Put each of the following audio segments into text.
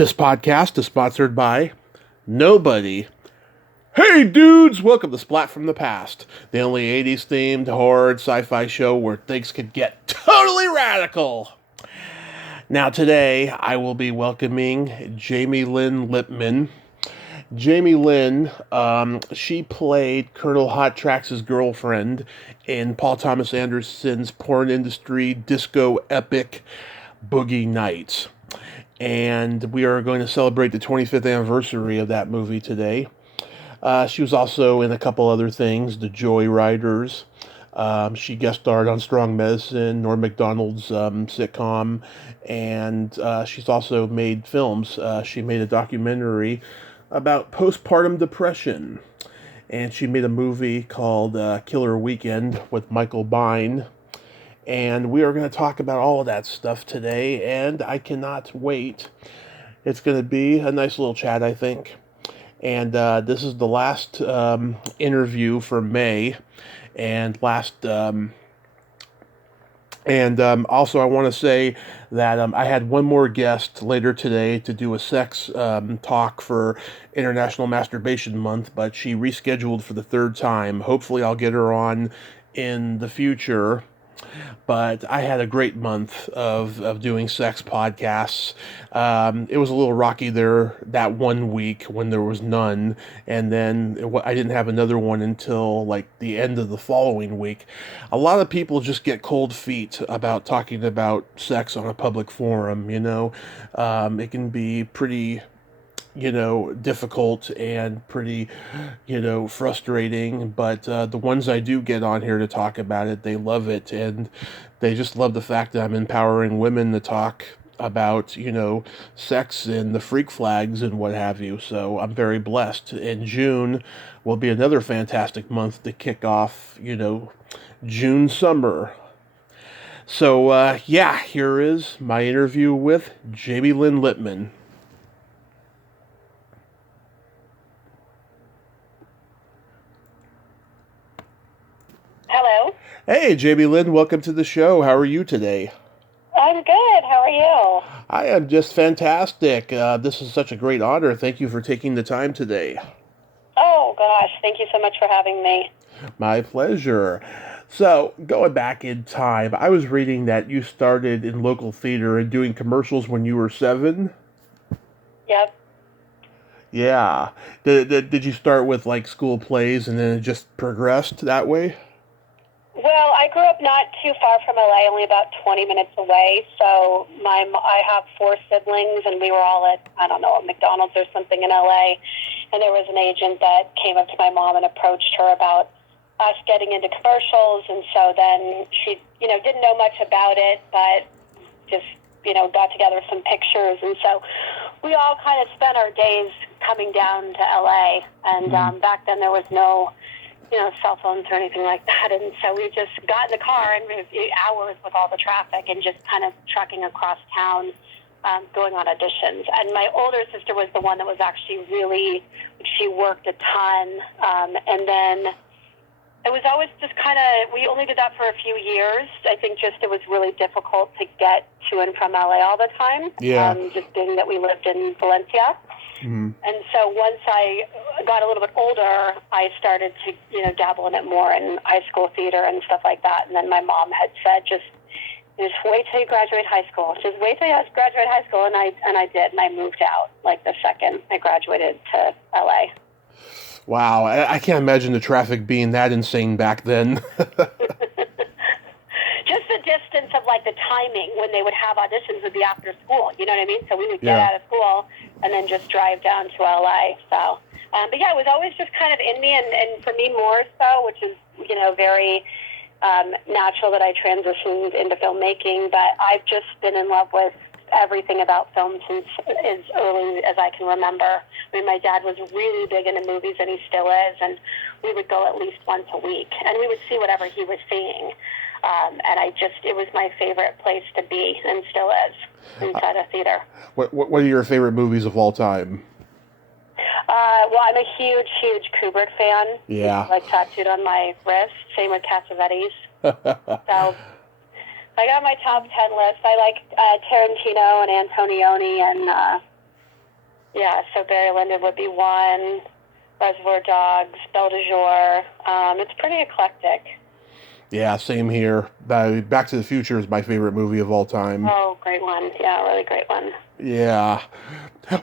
This podcast is sponsored by nobody. Hey dudes, welcome to Splat from the Past, the only 80s themed horror sci-fi show where things could get totally radical. Now today I will be welcoming Jamielyn Lippman. Jamielyn, she played Colonel Hot Traxx's girlfriend in Paul Thomas Anderson's porn industry disco epic Boogie Nights. And we are going to celebrate the 25th anniversary of that movie today. She was also in a couple other things, the Joyriders. She guest starred on Strong Medicine, Norm Macdonald's sitcom, and she's also made films. She made a documentary about postpartum depression, and she made a movie called Killer Weekend with Michael Biehn. And we are going to talk about all of that stuff today, and I cannot wait. It's going to be a nice little chat, I think. And this is the last interview for May, and also I want to say that I had one more guest later today to do a sex talk for International Masturbation Month, but she rescheduled for the third time. Hopefully I'll get her on in the future. But I had a great month of doing sex podcasts. It was a little rocky there that 1 week when there was none. And then I didn't have another one until like the end of the following week. A lot of people just get cold feet about talking about sex on a public forum, you know. It can be pretty difficult and pretty, frustrating. But the ones I do get on here to talk about it, they love it. And they just love the fact that I'm empowering women to talk about, sex and the freak flags and what have you. So I'm very blessed. And June will be another fantastic month to kick off, June summer. So, here is my interview with Jamielyn Lippman. Hello. Hey, Jamielyn, welcome to the show. How are you today? I'm good. How are you? I am just fantastic. This is such a great honor. Thank you for taking the time today. Oh, gosh. Thank you so much for having me. My pleasure. So, going back in time, I was reading that you started in local theater and doing commercials when you were 7. Yep. Yeah. Did you start with, like, school plays and then it just progressed that way? Well, I grew up not too far from LA, only about 20 minutes away. So I have 4 siblings, and we were all at, a McDonald's or something in LA. And there was an agent that came up to my mom and approached her about us getting into commercials. And so then she, didn't know much about it, but just, got together some pictures. And so we all kind of spent our days coming down to LA. And back then there was no cell phones or anything like that. And so we just got in the car and hours with all the traffic and just kind of trucking across town, going on auditions. And my older sister was the one that was actually she worked a ton. And then it was always just we only did that for a few years. I think it was really difficult to get to and from LA all the time. Yeah. Just being that we lived in Valencia. Mm-hmm. And so once I got a little bit older, I started to, dabble in it more in high school theater and stuff like that. And then my mom had said, just wait till you graduate high school. Just wait till you graduate high school. And I did. And I moved out like the second I graduated to LA. Wow. I can't imagine the traffic being that insane back then. Just the distance of like the timing when they would have auditions would be after school. You know what I mean? So we would get out of school and then just drive down to LA. So, but yeah, it was always just kind of in me, and for me more so, which is, very natural that I transitioned into filmmaking. But I've just been in love with everything about film since as early as I can remember. I mean, my dad was really big into movies, and he still is, and we would go at least once a week, and we would see whatever he was seeing. And it was my favorite place to be, and still is, inside a theater. What are your favorite movies of all time? Well, I'm a huge, huge Kubrick fan. Yeah. Like tattooed on my wrist. Same with Cassavetes. So I got my top 10 list. I like Tarantino and Antonioni and Yeah, so Barry Lyndon would be one. Reservoir Dogs, Belle de Jour. It's pretty eclectic. Yeah, same here. Back to the Future is my favorite movie of all time. Oh, great one. Yeah, really great one. Yeah.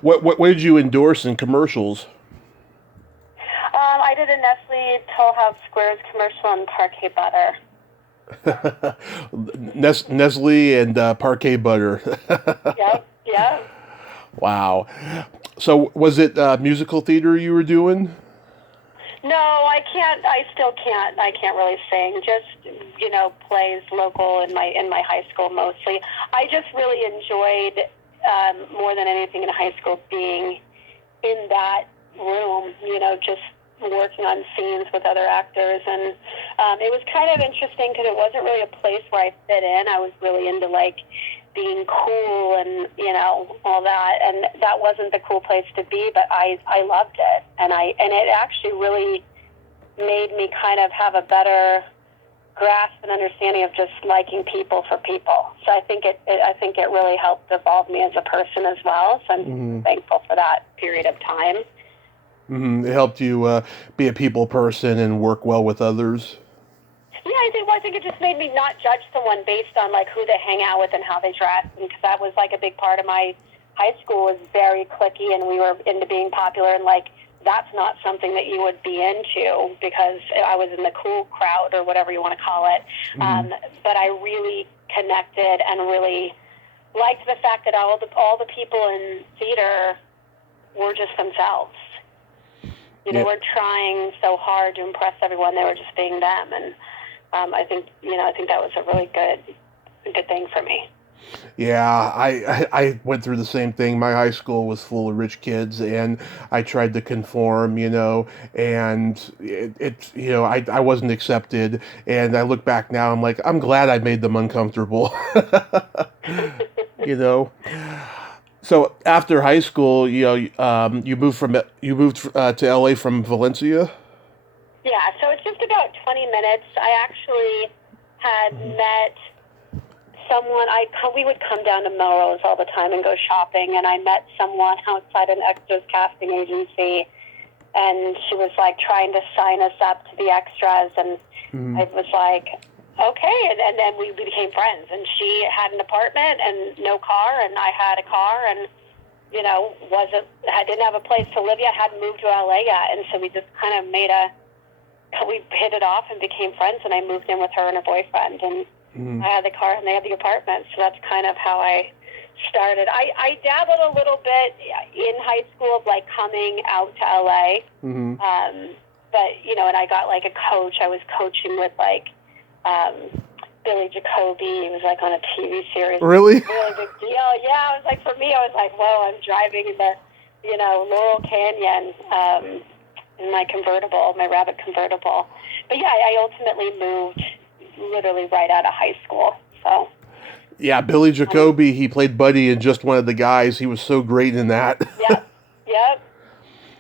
What did you endorse in commercials? I did a Nestle Toll House Squares commercial and Parquet Butter. Nestle and Parquet Butter. Yep. Wow. So was it musical theater you were doing? No, I can't. I still can't. I can't really sing. Just plays local in my high school mostly. I just really enjoyed more than anything in high school being in that room. Just working on scenes with other actors, and it was kind of interesting because it wasn't really a place where I fit in. I was really into like being cool and all that, and that wasn't the cool place to be, but I loved it, and it actually really made me kind of have a better grasp and understanding of just liking people for people. So I think it really helped evolve me as a person as well, so I'm thankful for that period of time. It helped you be a people person and work well with others. Yeah, I think it just made me not judge someone based on like who they hang out with and how they dress, and because that was like a big part of my high school was very cliquey, and we were into being popular, and like that's not something that you would be into because I was in the cool crowd or whatever you want to call it. But I really connected and really liked the fact that all the people in theater were just themselves. They weren't trying so hard to impress everyone; they were just being them, and I think that was a really good thing for me. Yeah, I went through the same thing. My high school was full of rich kids, and I tried to conform, and I wasn't accepted. And I look back now, I'm like, I'm glad I made them uncomfortable. you know. So after high school, you moved to LA from Valencia. Yeah, so it's just about 20 minutes. I actually had met someone. We would come down to Melrose all the time and go shopping, and I met someone outside an extras casting agency, and she was like trying to sign us up to be extras, and I was like, okay, and then we became friends, and she had an apartment and no car, and I had a car, and I didn't have a place to live yet, hadn't moved to LA yet, and so we just kind of we hit it off and became friends, and I moved in with her and her boyfriend, and I had the car and they had the apartment, so that's kind of how I started. I dabbled a little bit in high school of like coming out to LA, but and I got like a coach. I was coaching with like Billy Jacoby. He was like on a TV series. Really? Really big deal. Yeah, it was like, for me, I was like, whoa, I'm driving the Laurel Canyon in my convertible, my Rabbit convertible. But yeah, I ultimately moved literally right out of high school. So yeah, Billy Jacoby, he played Buddy in Just One of the Guys. He was so great in that. Yep.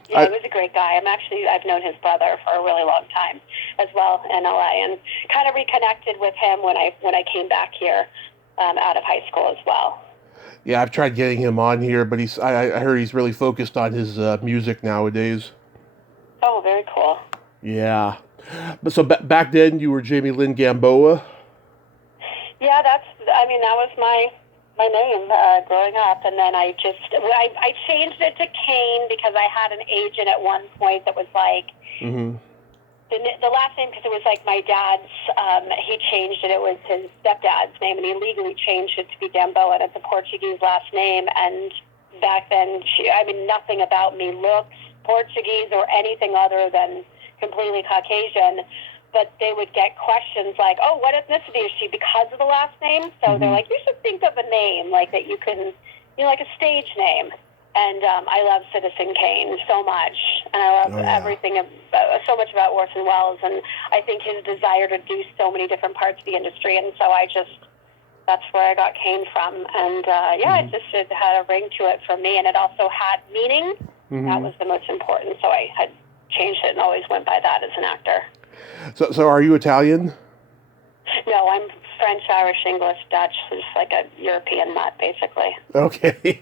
Yeah, he was a great guy. I've known his brother for a really long time as well in LA, and kind of reconnected with him when I came back here out of high school as well. Yeah, I've tried getting him on here, but I heard he's really focused on his music nowadays. Oh, very cool. Yeah. But so back then you were Jamielyn Gamboa? Yeah, that was my name growing up, and then I changed it to Kane because I had an agent at one point that was like the last name, because it was like my dad's. He changed it. It was his stepdad's name, and he legally changed it to be Gamboa, and it's a Portuguese last name. And back then, nothing about me looks Portuguese or anything other than completely Caucasian. But they would get questions like, oh, what ethnicity is she because of the last name? So they're like, you should think of a name like that you can, like a stage name. And I love Citizen Kane so much. And I love everything, so much about Orson Welles. And I think his desire to do so many different parts of the industry. And so that's where I got Kane from. And it had a ring to it for me. And it also had meaning. That was the most important. So I had changed it and always went by that as an actor. So are you Italian? No, I'm French, Irish, English, Dutch. It's like a European nut, basically. Okay.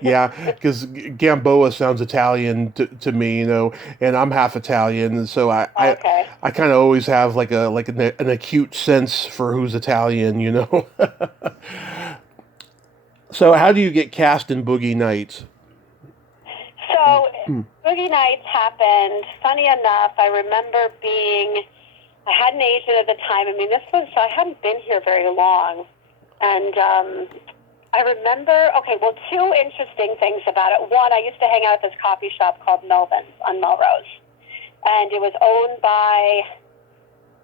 Yeah, because Gamboa sounds Italian to me, and I'm half Italian, so Okay. I kind of always have like an acute sense for who's Italian. So how do you get cast in Boogie Nights? So, Boogie Nights happened. Funny enough, I remember I had an agent at the time. I mean, I hadn't been here very long. And I remember, two interesting things about it. One, I used to hang out at this coffee shop called Melvin's on Melrose. And it was owned by,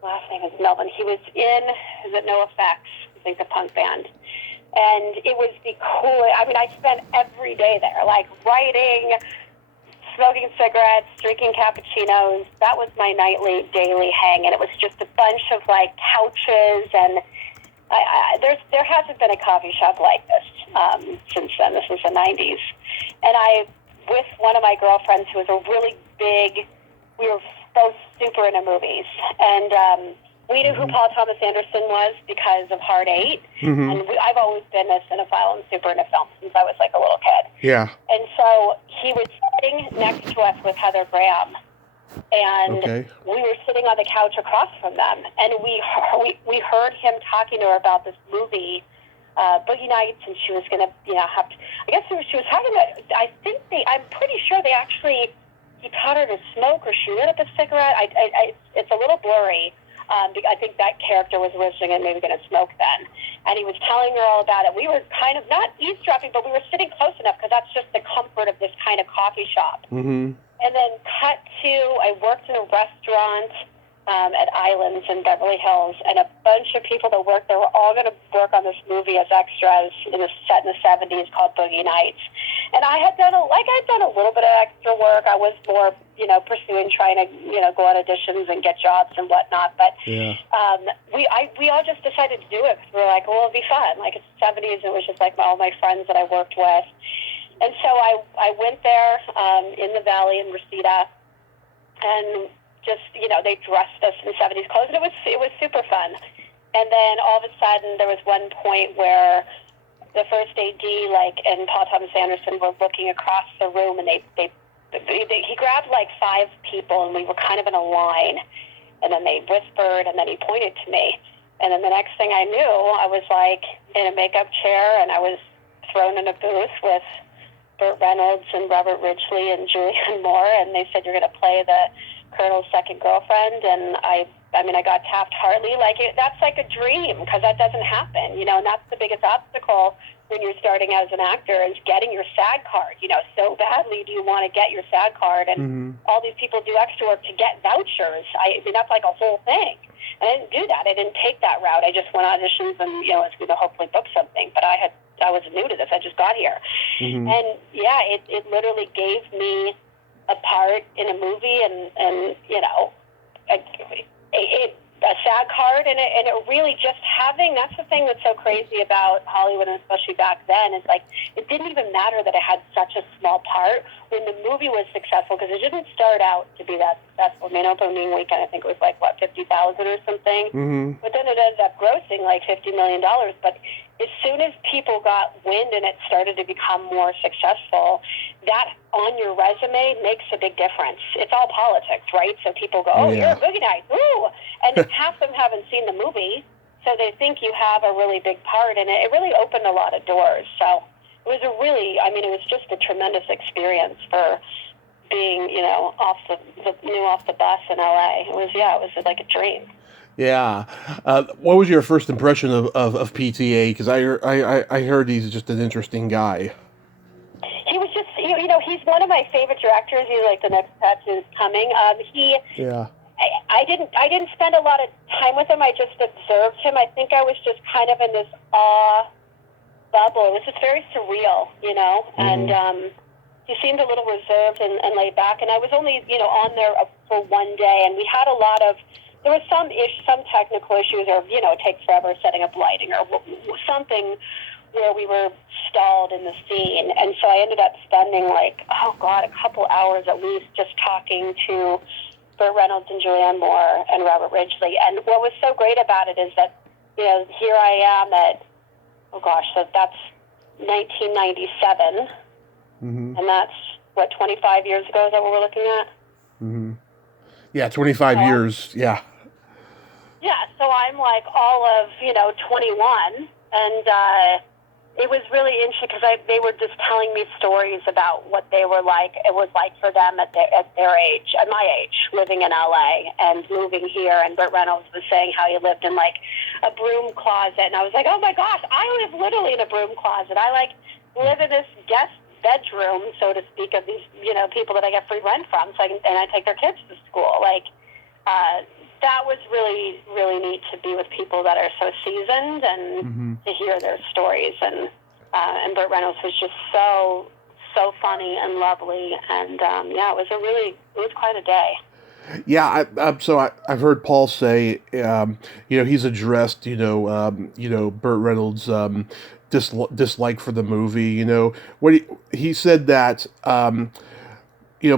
last name is Melvin. He was is it No Effects? I think the punk band. And it was the coolest. I mean, I spent every day there, like writing, smoking cigarettes, drinking cappuccinos. That was my nightly, daily hang. And it was just a bunch of like couches, and there hasn't been a coffee shop like this since then. This was the 90s. And with one of my girlfriends who was a really big, we were both super into movies. And we knew who Paul Thomas Anderson was because of Hard Eight. Mm-hmm. And I've always been a cinephile and super into film since I was like a little kid. Yeah. And so he was sitting next to us with Heather Graham. And we were sitting on the couch across from them. And we heard him talking to her about this movie, Boogie Nights, and she was going to, have to, I guess she was talking about, I'm pretty sure he taught her to smoke, or she lit up a cigarette. It's a little blurry. I think that character was originally maybe going to smoke then. And he was telling her all about it. We were kind of not eavesdropping, but we were sitting close enough because that's just the comfort of this kind of coffee shop. Mm-hmm. And then cut to, I worked in a restaurant at Islands in Beverly Hills, and a bunch of people that worked there were all going to work on this movie as extras set in the 70s called Boogie Nights. And I had done a little bit of extra work. I was more, pursuing trying to, go on auditions and get jobs and whatnot. But yeah. We all just decided to do it because we were like, well, it'll be fun. Like, it's the 70s. It was just like all my friends that I worked with. And so I went there in the Valley in Reseda, and just, they dressed us in 70s clothes, and it was super fun. And then all of a sudden, there was one point where the first AD, and Paul Thomas Anderson were looking across the room, and he grabbed 5 people, and we were kind of in a line, and then they whispered, and then he pointed to me. And then the next thing I knew, I was in a makeup chair, and I was thrown in a booth with Burt Reynolds and Robert Ridgely and Julianne Moore, and they said, you're going to play the Colonel's second girlfriend. And I got Taft-Hartley. That's like a dream, because that doesn't happen, and that's the biggest obstacle when you're starting as an actor, is getting your SAG card. So badly do you want to get your SAG card, and all these people do extra work to get vouchers. That's like a whole thing. And I didn't do that. I didn't take that route. I just went auditions and, was going to hopefully book something. But I was new to this. I just got here. Mm-hmm. And yeah, it literally gave me a part in a movie, and a SAG card, and it really just that's the thing that's so crazy about Hollywood, and especially back then, is it didn't even matter that I had such a small part when the movie was successful, because it didn't start out to be that successful. I mean, opening weekend, I think it was $50,000 or something, but then it ended up grossing $50 million. But as soon as people got wind and it started to become more successful, that on your resume makes a big difference. It's all politics, right? So people go, oh, yeah, you're a Boogie Nights, ooh! And half of them haven't seen the movie, so they think you have a really big part, and it really opened a lot of doors. So it was it was just a tremendous experience for being, new off the bus in LA. It was like a dream. Yeah. What was your first impression of PTA? Because I heard he's just an interesting guy. He was just, he's one of my favorite directors. He's like the next tattoo's coming. Yeah. I didn't spend a lot of time with him. I just observed him. I think I was just kind of in this awe bubble. It was just very surreal, and he seemed a little reserved and laid back. And I was only, on there for one day, and we had there was some technical issues, or, it takes forever setting up lighting or something where we were stalled in the scene. And so I ended up spending a couple hours at least just talking to Burt Reynolds and Julianne Moore and Robert Ridgely. And what was so great about it is that, here I am at, so that's 1997, and that's, 25 years ago is that what we're looking at? Mm-hmm. Yeah, 25 years, yeah. Yeah, so I'm like all of, 21, and it was really interesting because they were just telling me stories about what it was like for them at their age, at my age, living in LA and moving here. And Burt Reynolds was saying how he lived in like a broom closet, and I was like, oh my gosh, I live literally in a broom closet. I like live in this guest bedroom, so to speak, of these people that I get free rent from, and I take their kids to school. Like that was really, really neat to be with people that are so seasoned and to hear their stories. And Burt Reynolds was just so funny and lovely. And it was quite a day. Yeah, I've heard Paul say, he's addressed, Burt Reynolds' dislike for the movie. He said that.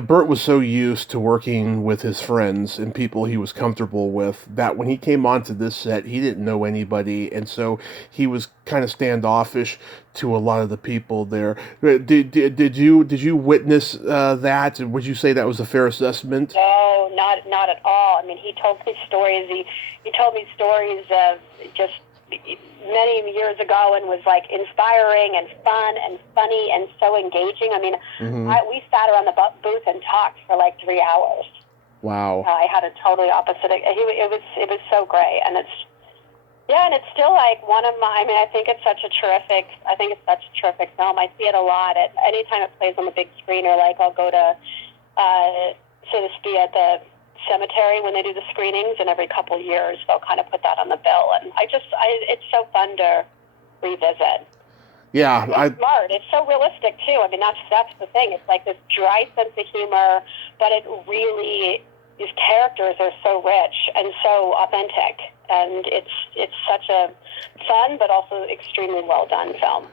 Burt was so used to working with his friends and people he was comfortable with that when he came onto this set, he didn't know anybody, and so he was kind of standoffish to a lot of the people there. Did you witness that? Would you say that was a fair assessment? No, not at all. I mean, he told me stories. He told me stories of just many years ago and was like inspiring and fun and funny and so engaging. I mean, we sat around the booth and talked for like 3 hours. Wow. I had a totally opposite. It was so great, and it's still like one of my. I mean, I think it's such a terrific film. I see it a lot at anytime it plays on the big screen, or like I'll go to be at the cemetery when they do the screenings, and every couple years they'll kind of put that on the bill, and it's so fun to revisit. Yeah, it's smart. It's so realistic too. I mean, that's the thing. It's like this dry sense of humor, but it really, these characters are so rich and so authentic, and it's such a fun but also extremely well done film.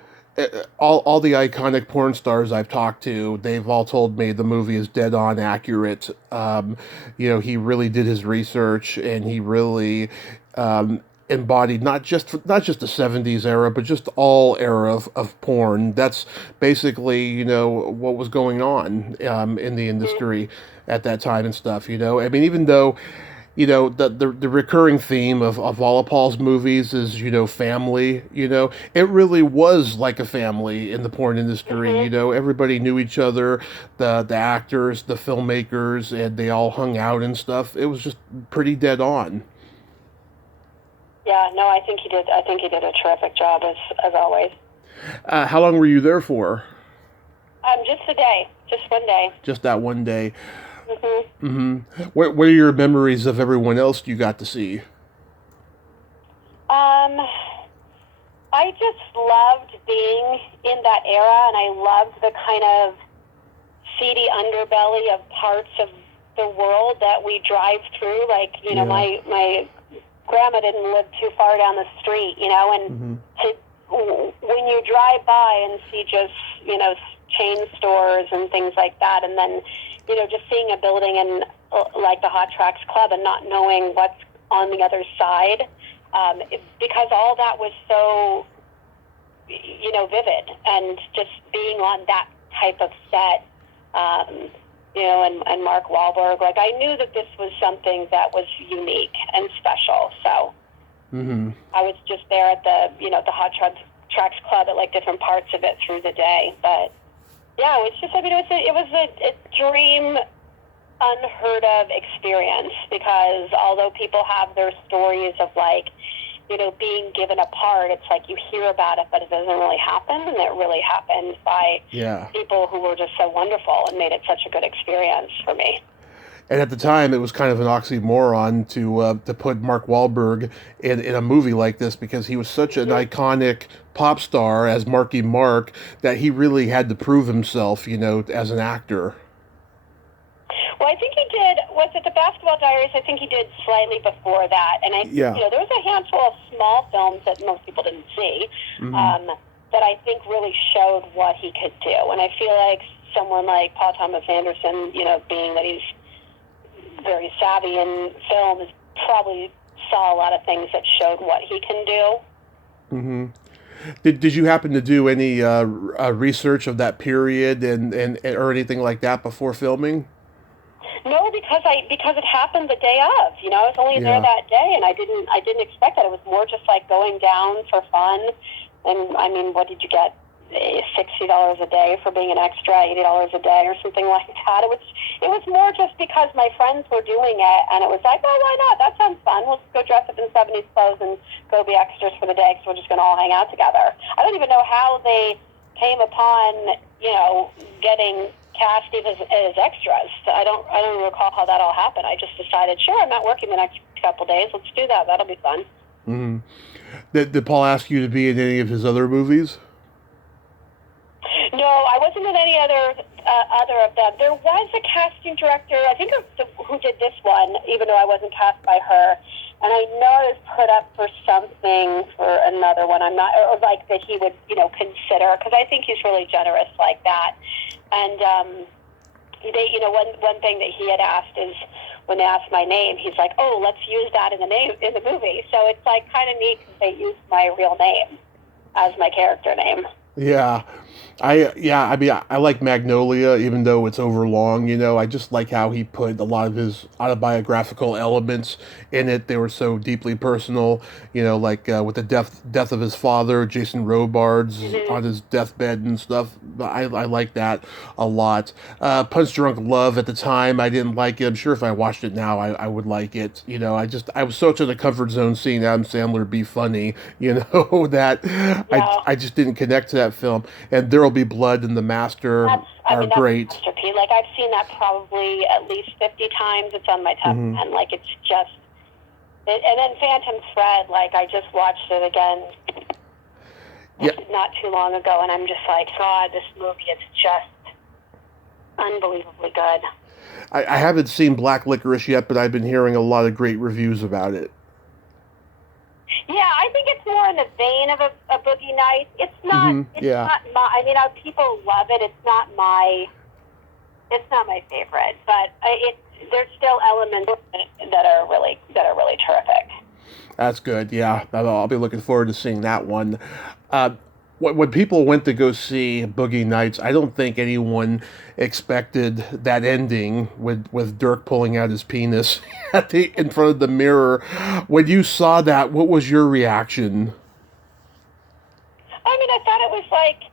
All the iconic porn stars I've talked to, they've all told me the movie is dead on accurate. He really did his research, and he really embodied not just the 70s era, but just all era of porn. That's basically, what was going on in the industry at that time and stuff. I mean, even though the recurring theme of all of Paul's movies is, family, it really was like a family in the porn industry. Everybody knew each other, the actors, the filmmakers, and they all hung out and stuff. It was just pretty dead on. Yeah, no, I think he did a terrific job as always. How long were you there for? Just a day, just one day. Just that one day. What are your memories of everyone else you got to see? I just loved being in that era, and I loved the kind of seedy underbelly of parts of the world that we drive through. Like, my grandma didn't live too far down the street, and when you drive by and see just, chain stores and things like that, and then just seeing a building in like the Hot Traxx Club and not knowing what's on the other side, because all that was so, vivid, and just being on that type of set, and Mark Wahlberg, like I knew that this was something that was unique and special. So I was just there at the Hot Traxx Club at like different parts of it through the day, but. Yeah, it was just, it was a dream, unheard of experience, because although people have their stories of like, being given a part, it's like you hear about it, but it doesn't really happen, and it really happened by people who were just so wonderful and made it such a good experience for me. And at the time, it was kind of an oxymoron to put Mark Wahlberg in a movie like this, because he was such an iconic pop star as Marky Mark that he really had to prove himself, as an actor. Well, I think he did. Was it the Basketball Diaries? I think he did slightly before that, and there was a handful of small films that most people didn't see that I think really showed what he could do. And I feel like someone like Paul Thomas Anderson, being that he's very savvy in film, has probably saw a lot of things that showed what he can do. Mm-hmm. Did you happen to do any research of that period and or anything like that before filming? No, because it happened the day of. You know, I was only there that day, and I didn't expect that. It was more just like going down for fun. And I mean, what did you get? $60 a day for being an extra, $80 a day, or something like that. It was more just because my friends were doing it, and it was like, oh, why not? That sounds fun. We'll just go dress up in 70s clothes and go be extras for the day because we're just going to all hang out together. I don't even know how they came upon, getting cast even as extras. I don't recall how that all happened. I just decided, sure, I'm not working the next couple days. Let's do that. That'll be fun. Mm-hmm. Did Paul ask you to be in any of his other movies? No, I wasn't in any other of them. There was a casting director, I think, who did this one, even though I wasn't cast by her. And I know I was put up for something for another one. I'm not, or like that he would, consider, because I think he's really generous like that. And one thing that he had asked is, when they asked my name, he's like, "Oh, let's use that in the movie." So it's like kind of neat because they used my real name as my character name. Yeah. I mean, I like Magnolia, even though it's overlong, I just like how he put a lot of his autobiographical elements in it. They were so deeply personal, like with the death of his father, Jason Robards, on his deathbed and stuff. I like that a lot. Punch Drunk Love, at the time, I didn't like it. I'm sure if I watched it now, I would like it. I was so in the comfort zone seeing Adam Sandler be funny, that I just didn't connect to that film. And There'll Be Blood and The Master are great. That's a masterpiece. Like, I've seen that probably at least 50 times. It's on my top 10. Like, it's just... and then Phantom Thread, like, I just watched it again not too long ago, and I'm just like, God, this movie is just unbelievably good. I haven't seen Black Licorice yet, but I've been hearing a lot of great reviews about it. Yeah, I think it's more in the vein of a Boogie Nights. It's not. Not my. I mean, people love it. It's not my favorite, but there's still elements that are really terrific. That's good. Yeah, I'll be looking forward to seeing that one. When people went to go see Boogie Nights, I don't think anyone expected that ending with Dirk pulling out his penis in front of the mirror. When you saw that, what was your reaction? I mean, I thought it was like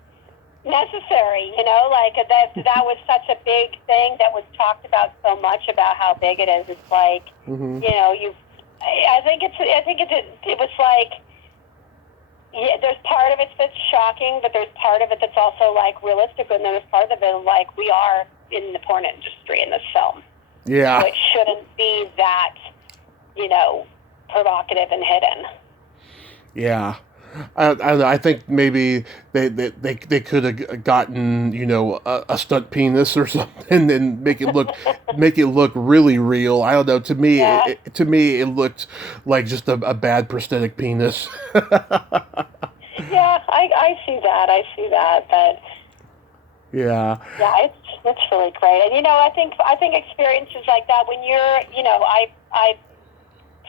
necessary, like that was such a big thing that was talked about so much about how big it is. It's like, I think it was like. Yeah, there's part of it that's shocking, but there's part of it that's also, like, realistic, and there's part of it, like, we are in the porn industry in this film. Yeah. So it shouldn't be that, provocative and hidden. Yeah. I think maybe they could have gotten a stunt penis or something and make it look really real. I don't know. To me, it looked like just a bad prosthetic penis. Yeah, I see that, but yeah, it's really great. And I think experiences like that when you're I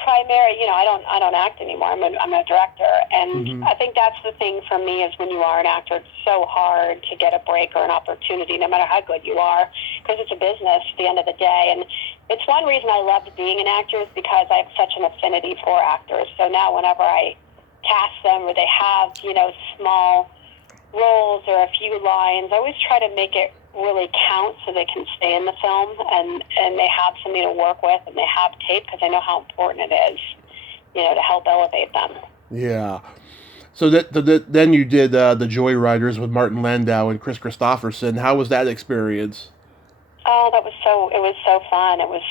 primary, I don't act anymore. I'm a director, and I think that's the thing for me is when you are an actor, it's so hard to get a break or an opportunity, no matter how good you are, because it's a business at the end of the day. And it's one reason I loved being an actor is because I have such an affinity for actors. So now whenever I cast them or they have, small roles or a few lines, I always try to make it really count so they can stay in the film and they have something to work with and they have tape because I know how important it is, to help elevate them. Yeah. So then you did the Joyriders with Martin Landau and Chris Christopherson. How was that experience? Oh, it was so fun. It was,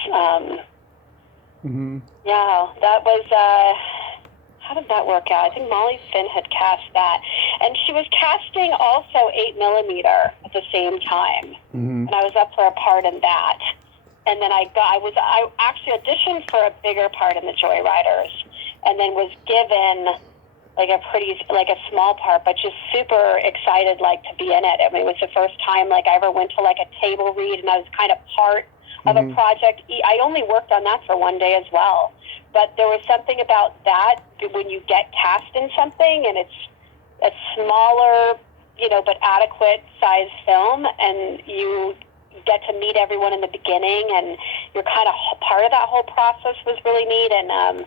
that was, how did that work out? I think Molly Finn had cast that. And she was casting also 8mm at the same time. And I was up for a part in that. And then I actually auditioned for a bigger part in the Joyriders and then was given like a small part, but just super excited to be in it. I mean, it was the first time I ever went to a table read and I was kind of part of a project. I only worked on that for one day as well. But there was something about that when you get cast in something and it's a smaller, but adequate size film, and you get to meet everyone in the beginning, and you're kind of part of that whole process was really neat. And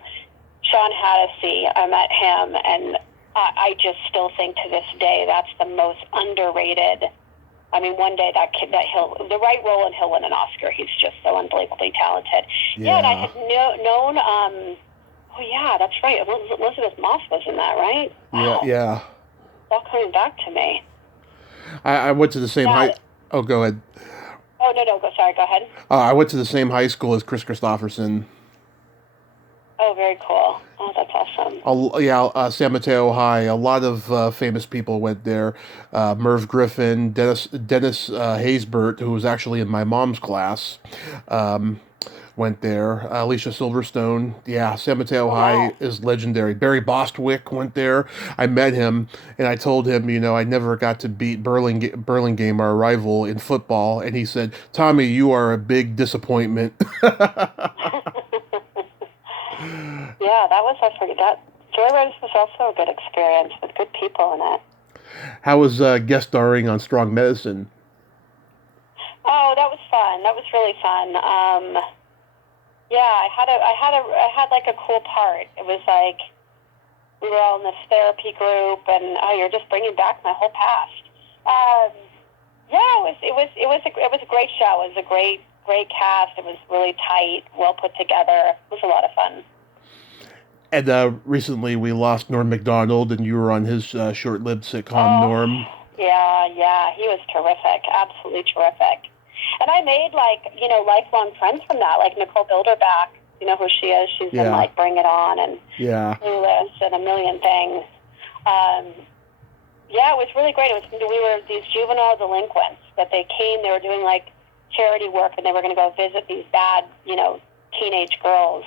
Sean Hattasey, I met him, and I just still think to this day that's the most underrated. I mean, one day that kid, the right role, and he'll win an Oscar. He's just so unbelievably talented. Yeah, and I had known. Oh yeah, that's right. Elizabeth Moss was in that, right? Wow. Yeah. It's all coming back to me. I went to the same high. Oh, go ahead. Oh no, sorry. Go ahead. I went to the same high school as Chris Christopherson. Oh, very cool. Oh, that's awesome. San Mateo High. A lot of famous people went there. Merv Griffin, Dennis Haysbert, who was actually in my mom's class, went there. Alicia Silverstone. Yeah, San Mateo High is legendary. Barry Bostwick went there. I met him, and I told him, I never got to beat Burlingame, our rival, in football. And he said, "Tommy, you are a big disappointment." Yeah, that Joyriders was also a good experience with good people in it. How was guest starring on Strong Medicine? Oh, that was fun. That was really fun. Yeah, I had like a cool part. It was like we were all in this therapy group, and you're just bringing back my whole past. Yeah, it was a great show. It was a great cast. It was really tight, well put together. It was a lot of fun. And recently we lost Norm Macdonald, and you were on his short-lived sitcom, Norm. Yeah, he was terrific, absolutely terrific. And I made lifelong friends from that, like Nicole Bilderback. You know who she is? She's been like Bring It On and Clueless and a million things. Yeah, it was really great. We were these juvenile delinquents that they were doing like charity work, and they were going to go visit these bad, teenage girls.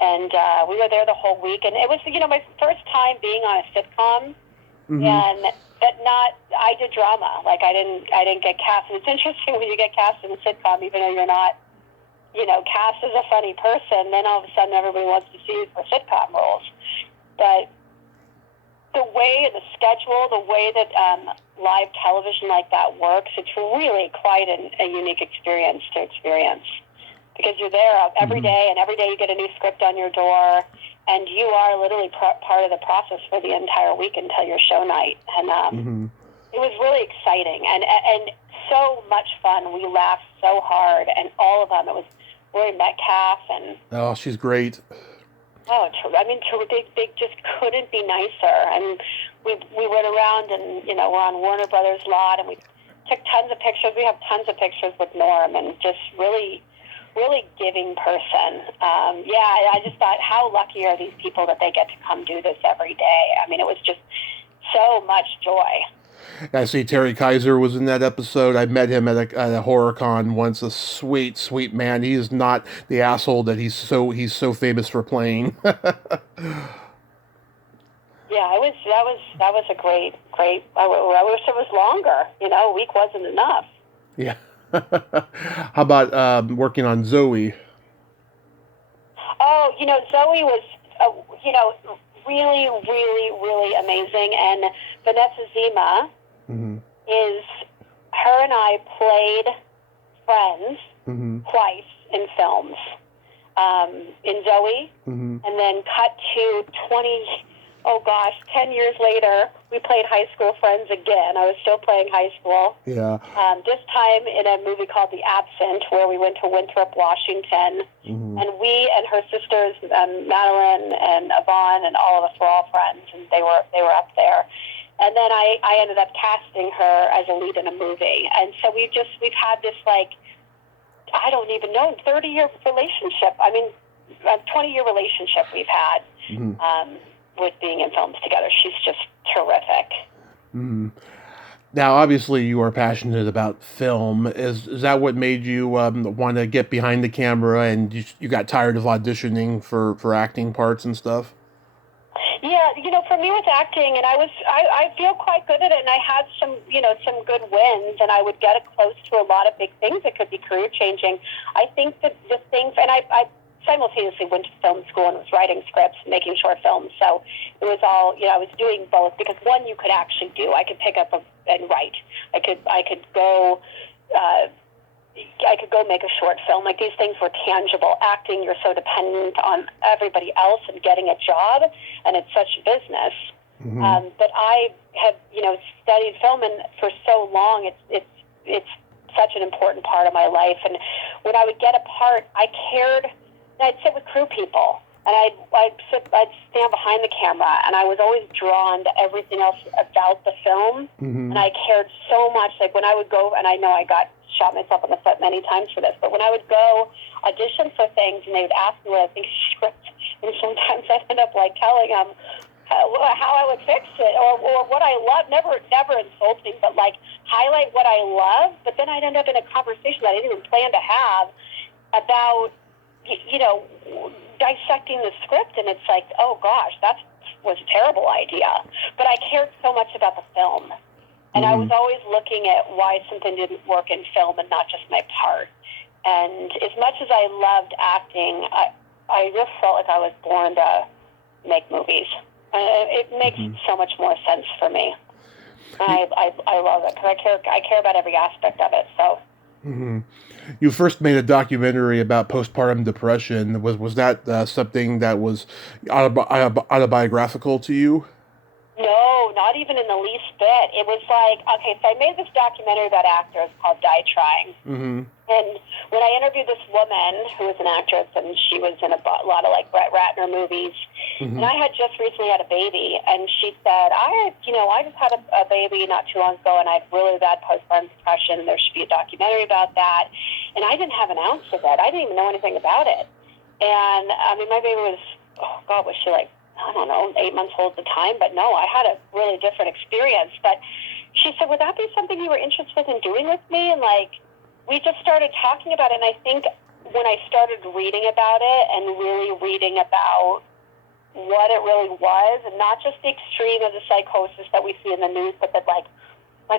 And we were there the whole week, and it was, my first time being on a sitcom, I did drama. Like I didn't get cast. And it's interesting when you get cast in a sitcom, even though you're not, cast as a funny person, then all of a sudden everybody wants to see you for sitcom roles. But the way, the schedule, the way that live television like that works, it's really quite a unique experience to experience. Because you're there every day, and every day you get a new script on your door, and you are literally part of the process for the entire week until your show night. And it was really exciting and so much fun. We laughed so hard, and all of them. It was Rory Metcalf and she's great. They just couldn't be nicer. And we went around, and we're on Warner Brothers lot, and we took tons of pictures. We have tons of pictures with Norm, and just really giving person. I just thought, how lucky are these people that they get to come do this every day? I mean, it was just so much joy. I see Terry Kaiser was in that episode. I met him at a horror con once. A sweet, sweet man. He is not the asshole that he's so famous for playing. Yeah, that was a great. I wish it was longer. A week wasn't enough. Yeah. How about working on Zoe? Oh, Zoe was, really, really, really amazing. And Vanessa Zima is, her and I played friends twice in films. In Zoe, and then cut to 10 years later, we played high school friends again. I was still playing high school. Yeah. This time in a movie called The Absent, where we went to Winthrop, Washington. And we and her sisters, Madeline and Yvonne, and all of us were all friends, and they were up there. And then I ended up casting her as a lead in a movie. And so we've had this, I don't even know, 30-year relationship. I mean, a 20-year relationship we've had. With being in films together. She's just terrific. Now, obviously, you are passionate about film. Is that what made you want to get behind the camera, and you got tired of auditioning for acting parts and stuff? Yeah, for me with acting, and I feel quite good at it, and I had some good wins, and I would get close to a lot of big things that could be career changing. I think that the things, and I simultaneously went to film school and was writing scripts and making short films, so it was all, I was doing both, because one you could actually do. I could pick up and write. I could go make a short film. Like, these things were tangible. Acting, you're so dependent on everybody else and getting a job, and it's such a business. Mm-hmm. But I have, studied film, and for so long, it's such an important part of my life. And when I would get a part, I cared. I'd sit with crew people, and I'd stand behind the camera, and I was always drawn to everything else about the film. Mm-hmm. And I cared so much. Like, when I would go, and I know I shot myself on the foot many times for this, but when I would go audition for things, and they would ask me what I think script, and sometimes I'd end up telling them how I would fix it, or what I love. Never insulting, but highlight what I love. But then I'd end up in a conversation that I didn't even plan to have about dissecting the script, and it's like, oh gosh, that was a terrible idea. But I cared so much about the film. And I was always looking at why something didn't work in film and not just my part. And as much as I loved acting, I just felt like I was born to make movies. It makes so much more sense for me. And I love it, because I care about every aspect of it. So. Mm-hmm. You first made a documentary about postpartum depression. Was that something that was autobiographical to you? No, not even in the least bit. It was okay, so I made this documentary about actors called Die Trying. Mm-hmm. And when I interviewed this woman who was an actress, and she was in a lot of Brett Ratner movies, mm-hmm. and I had just recently had a baby, and she said, I just had a baby not too long ago, and I had really bad postpartum depression, and there should be a documentary about that. And I didn't have an ounce of it. I didn't even know anything about it. And, my baby was, was she I don't know, 8 months old at the time, but no, I had a really different experience. But she said, would that be something you were interested in doing with me? And we just started talking about it. And I think when I started reading about it and really reading about what it really was, and not just the extreme of the psychosis that we see in the news, but that at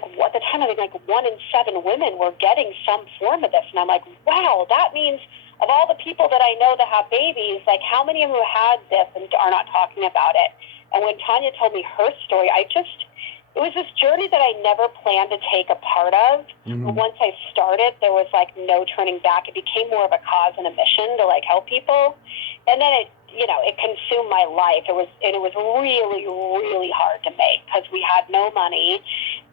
the time, I think 1 in 7 women were getting some form of this. And I'm like, wow, that means of all the people that I know that have babies, how many of them had this and are not talking about it? And when Tanya told me her story, it was this journey that I never planned to take a part of. Mm-hmm. But once I started, there was no turning back. It became more of a cause and a mission to help people. And then it consumed my life. It was really, really hard to make, because we had no money,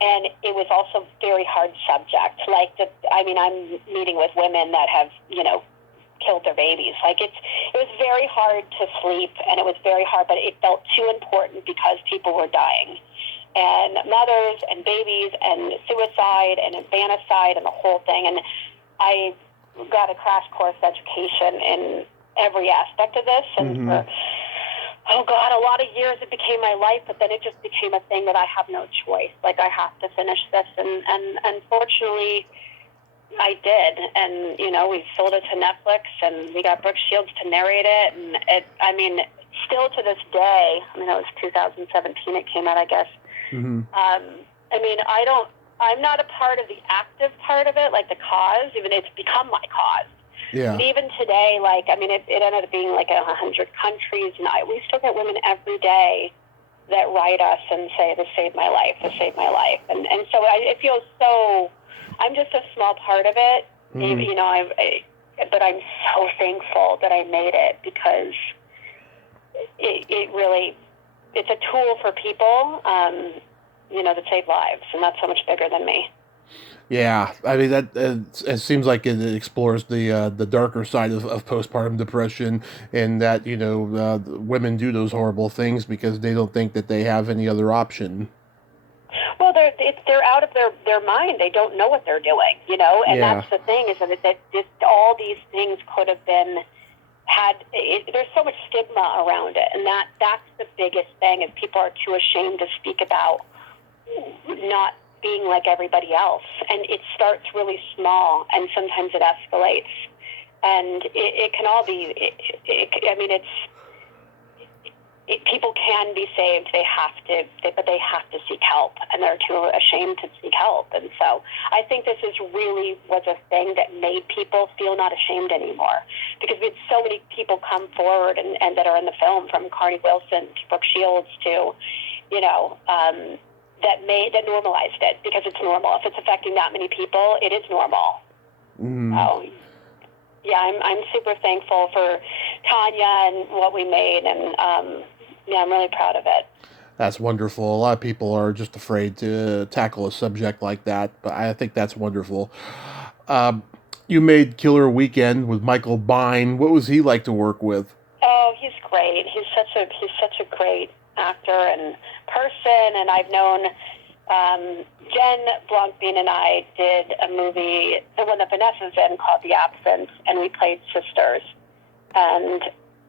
and it was also very hard subject. I'm meeting with women that have, killed their babies. It was very hard to sleep, and it was very hard, but it felt too important because people were dying. And mothers and babies and suicide and infanticide and the whole thing. And I got a crash course education in every aspect of this. And for, a lot of years it became my life, but then it just became a thing that I have no choice. I have to finish this. And unfortunately, I did. And, we sold it to Netflix, and we got Brooke Shields to narrate it. And still to this day, it was 2017 it came out, I guess. Mm-hmm. I'm not a part of the active part of it, the cause, even it's become my cause. Yeah. But even today, it ended up being 100 countries, and we still get women every day that write us and say, this saved my life, this saved my life. And so it feels so, I'm just a small part of it, but I'm so thankful that I made it, because it really, it's a tool for people, to save lives, and that's so much bigger than me. Yeah, that it seems like it explores the darker side of postpartum depression, and that women do those horrible things because they don't think that they have any other option. Well, they're out of their mind. They don't know what they're doing, and that's the thing, is that just all these things could have been there's so much stigma around it, and that's the biggest thing, is people are too ashamed to speak about not being like everybody else. And it starts really small, and sometimes it escalates, people can be saved. But they have to seek help, and they're too ashamed to seek help. And so I think this was a thing that made people feel not ashamed anymore, because we had so many people come forward and that are in the film, from Carney Wilson to Brooke Shields to, that normalized it, because it's normal. If it's affecting that many people, it is normal. So, yeah, I'm super thankful for Tanya and what we made, and I'm really proud of it. That's wonderful. A lot of people are just afraid to tackle a subject like that, but I think that's wonderful. You made Killer Weekend with Michael Biehn. What was he like to work with? Oh, he's great. He's such a great actor and person, and I've known Jen Blancbean and I did a movie, the one that Vanessa's in, called The Absence, and we played sisters. And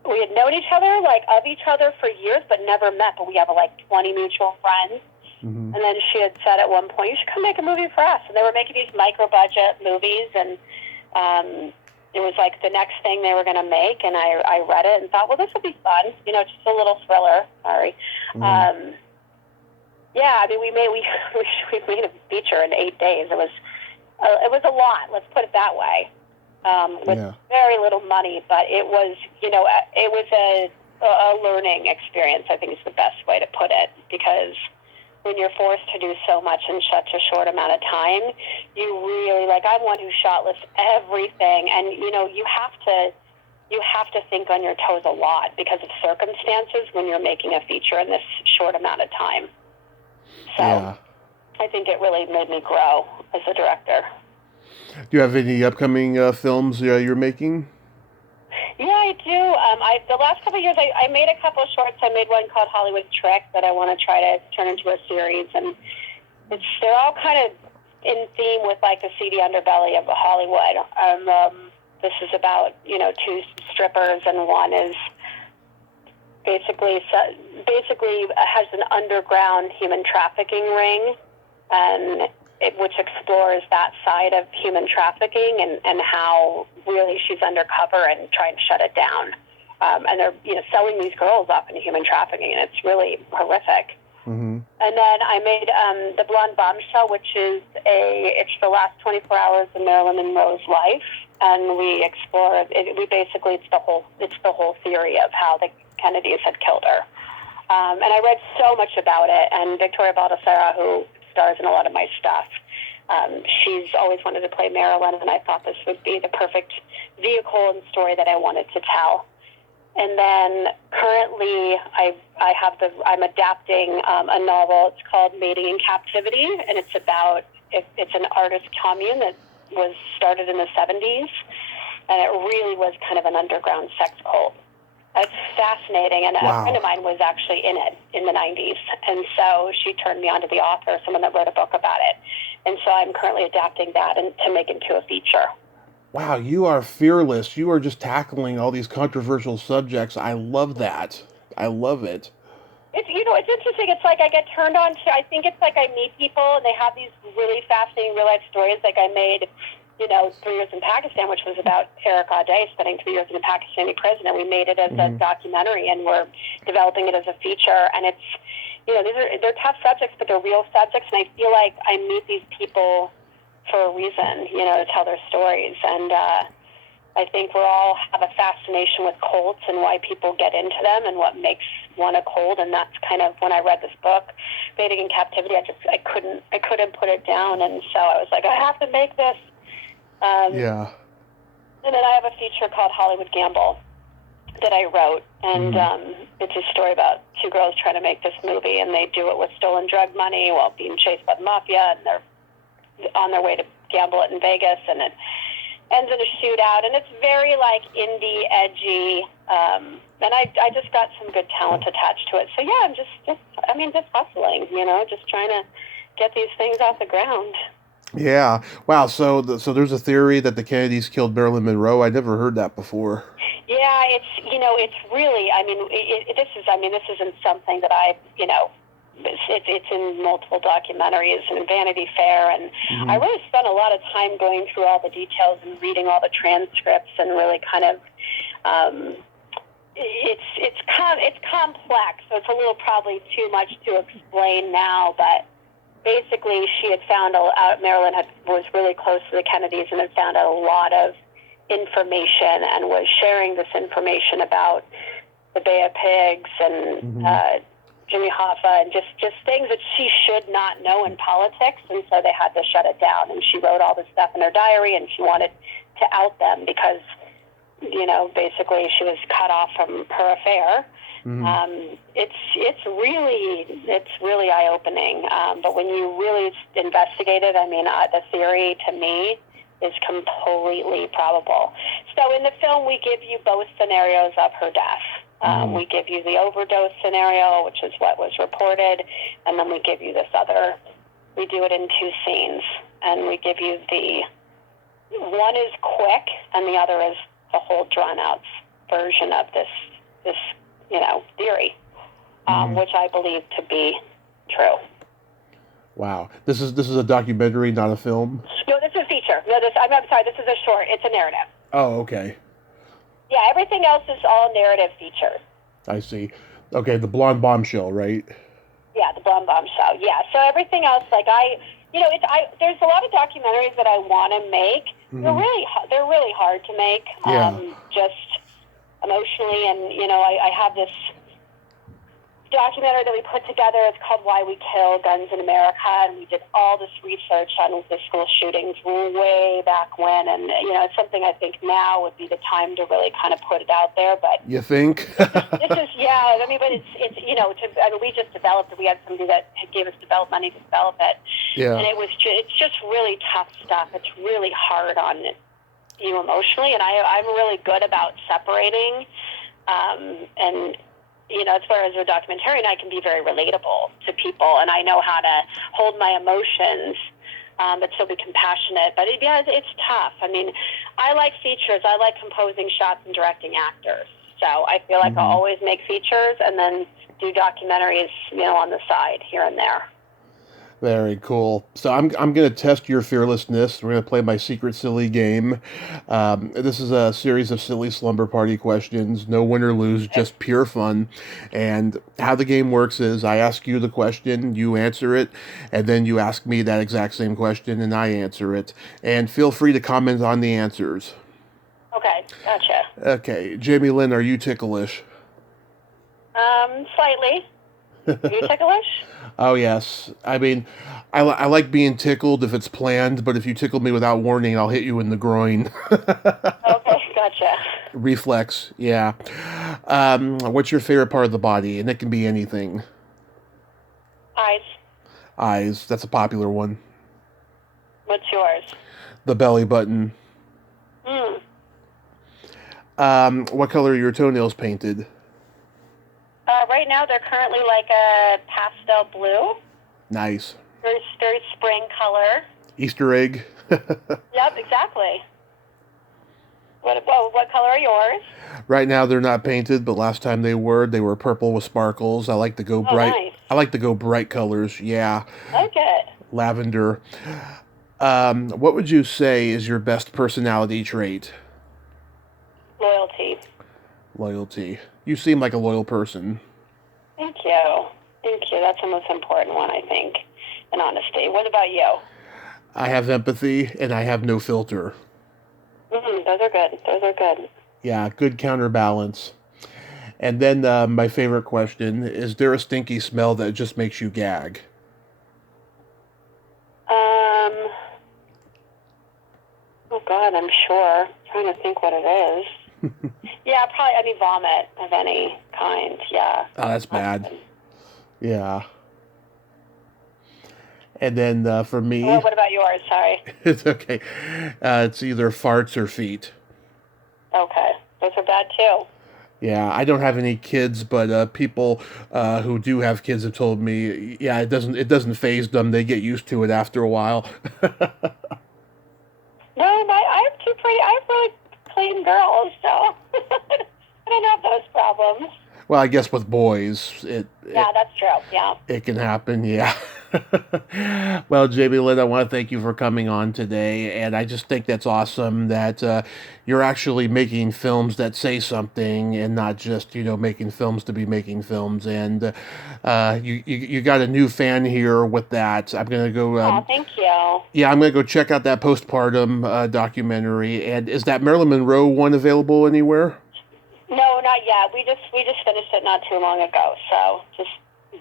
we had known each other, of each other for years, but never met. But we have 20 mutual friends. Mm-hmm. And then she had said at one point, "You should come make a movie for us." And they were making these micro-budget movies, and it was the next thing they were going to make. And I read it and thought, well, this will be fun. Just a little thriller. Sorry. Mm-hmm. Yeah, I mean, we made a feature in 8 days. It was a lot. Let's put it that way. With very little money, but it was a learning experience, I think is the best way to put it, because when you're forced to do so much in such a short amount of time, you really, I'm one who shot lists everything, and you have to think on your toes a lot because of circumstances when you're making a feature in this short amount of time. So I think it really made me grow as a director. Do you have any upcoming films you're making? Yeah, I do. The last couple of years, I made a couple of shorts. I made one called Hollywood Trick that I want to try to turn into a series, and they're all kind of in theme with the seedy underbelly of Hollywood. This is about two strippers, and one is basically has an underground human trafficking ring, and which explores that side of human trafficking and how really she's undercover and trying to shut it down. And they're selling these girls off into human trafficking, and it's really horrific. Mm-hmm. And then I made the Blonde Bombshell, which is it's the last 24 hours of Marilyn Monroe's life, and we explore it. It's the whole theory of how the Kennedys had killed her. And I read so much about it, and Victoria Baldessera, who stars in a lot of my stuff, she's always wanted to play Marilyn, and I thought this would be the perfect vehicle and story that I wanted to tell. And then currently I'm adapting a novel. It's called Mating in Captivity, and it's an artist commune that was started in the 70s, and it really was kind of an underground sex cult. It's fascinating, and a friend of mine was actually in it in the 90s, and so she turned me on to the author, someone that wrote a book about it, and so I'm currently adapting that and to make into a feature. Wow, you are fearless. You are just tackling all these controversial subjects. I love that. I love it. It's it's interesting. It's I get turned on to. I think it's I meet people and they have these really fascinating real life stories. I made 3 years in Pakistan, which was about Eric Ade spending 3 years in a Pakistani prison, and we made it as a documentary, and we're developing it as a feature. And it's, they're tough subjects, but they're real subjects, and I feel like I meet these people for a reason, to tell their stories. And I think we all have a fascination with cults and why people get into them and what makes one a cult. And that's kind of when I read this book, Mating in Captivity. I couldn't put it down, and so I was like, I have to make this. And then I have a feature called Hollywood Gamble that I wrote, and it's a story about 2 girls trying to make this movie, and they do it with stolen drug money while being chased by the mafia, and they're on their way to gamble it in Vegas, and it ends in a shootout, and it's very indie, edgy, and I just got some good talent attached to it. So yeah, I'm just hustling, just trying to get these things off the ground. Yeah. Wow. So there's a theory that the Kennedys killed Marilyn Monroe. I never heard that before. Yeah, it's really. This isn't something that I. It's in multiple documentaries and Vanity Fair, and I really spent a lot of time going through all the details and reading all the transcripts and really kind of it's complex, so it's a little probably too much to explain now, but basically she had found out Marilyn was really close to the Kennedys and had found out a lot of information and was sharing this information about the Bay of Pigs and Jimmy Hoffa and just things that she should not know in politics, and so they had to shut it down. And she wrote all this stuff in her diary, and she wanted to out them because, you know, basically she was cut off from her affair. It's really eye-opening. But when you really investigate it, I mean, the theory to me is completely probable. So in the film, we give you both scenarios of her death. We give you the overdose scenario, which is what was reported, and then we give you this other, we do it in two scenes, and we give you one is quick, and the other is a whole drawn-out version of this you know, theory, which I believe to be true. Wow. This is a documentary, not a film? No, this is a feature. No, I'm sorry, this is a short. It's a narrative. Oh, okay. Yeah, everything else is all narrative features. I see. Okay, the Blonde Bombshell, right? Yeah, the Blonde Bombshell. Yeah, so everything else, like there's a lot of documentaries that I want to make. They're really hard to make. Just emotionally, and you know, I have this documentary that we put together. It's called Why We Kill Guns in America, and we did all this research on the school shootings way back when, and you know, it's something I think now would be the time to really kind of put it out there. But you think? this is I mean, but it's you know, we just developed it. We had somebody that gave us money to develop it, and it's just really tough stuff. It's really hard on you emotionally, and I'm really good about separating, and you know, as far as a documentarian, I can be very relatable to people, and I know how to hold my emotions, but still be compassionate. But it's tough. I mean, I like features. I like composing shots and directing actors. So I feel like I'll always make features and then do documentaries, you know, on the side here and there. Very cool. So I'm going to test your fearlessness. We're going to play my secret silly game. This is a series of silly slumber party questions. No win or lose, just pure fun. And how the game works is I ask you the question, you answer it, and then you ask me that exact same question, and I answer it. And feel free to comment on the answers. Okay, gotcha. Okay, Jamielyn, are you ticklish? Slightly. Are you ticklish? Oh, yes. I mean, I like being tickled if it's planned, but if you tickle me without warning, I'll hit you in the groin. Okay, gotcha. Reflex, yeah. What's your favorite part of the body? And it can be anything. Eyes. Eyes, that's a popular one. What's yours? The belly button. What color are your toenails painted? Right now, they're currently like a pastel blue. Nice. Very, very spring color. Easter egg. Yep, exactly. What color are yours? Right now, they're not painted, but last time they were purple with sparkles. I like to go bright. Nice. I like to go bright colors. Yeah. Okay. Lavender. What would you say is your best personality trait? Loyalty. Loyalty. You seem like a loyal person. Thank you. Thank you. That's the most important one, I think, and honesty. What about you? I have empathy, and I have no filter. Those are good. Those are good. Yeah, good counterbalance. And then my favorite question, is there a stinky smell that just makes you gag? Oh, God, I'm sure. I'm trying to think what it is. Yeah, probably, I mean, vomit of any kind, yeah. Oh, that's bad. Yeah. And then for me... Well, what about yours? Sorry. It's okay. It's either farts or feet. Okay. Those are bad, too. Yeah, I don't have any kids, but people who do have kids have told me, yeah, it doesn't faze them. They get used to it after a while. No, I have really clean girls, so I don't have those problems. Well, I guess with boys, yeah, that's true. Yeah, it can happen. Yeah. Well, Jamielyn, I want to thank you for coming on today, and I just think that's awesome that you're actually making films that say something and not just making films to be making films. And you got a new fan here with that. I'm gonna go. Oh, thank you. Yeah, I'm gonna go check out that postpartum documentary. And is that Marilyn Monroe one available anywhere? No, not yet. We just finished it not too long ago, so just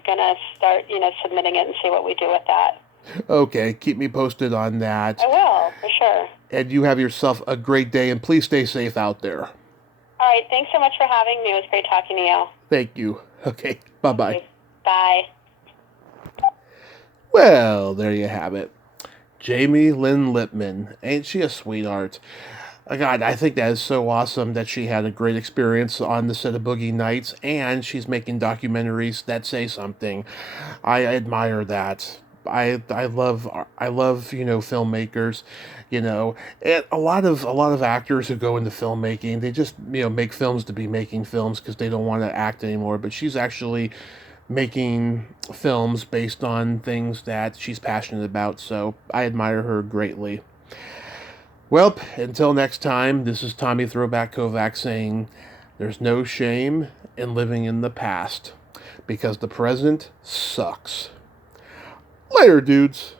gonna start, submitting it and see what we do with that. Okay, keep me posted on that. I will, for sure. And you have yourself a great day, and please stay safe out there. All right, thanks so much for having me. It was great talking to you. Thank you. Okay, bye-bye. Okay, bye. Well, there you have it. Jamielyn Lippman. Ain't she a sweetheart? God, I think that is so awesome that she had a great experience on the set of Boogie Nights, and she's making documentaries that say something. I admire that. I love filmmakers, and a lot of actors who go into filmmaking, they just make films to be making films because they don't want to act anymore. But she's actually making films based on things that she's passionate about, so I admire her greatly. Well, until next time, this is Tommy Throwback Kovac saying there's no shame in living in the past because the present sucks. Later, dudes.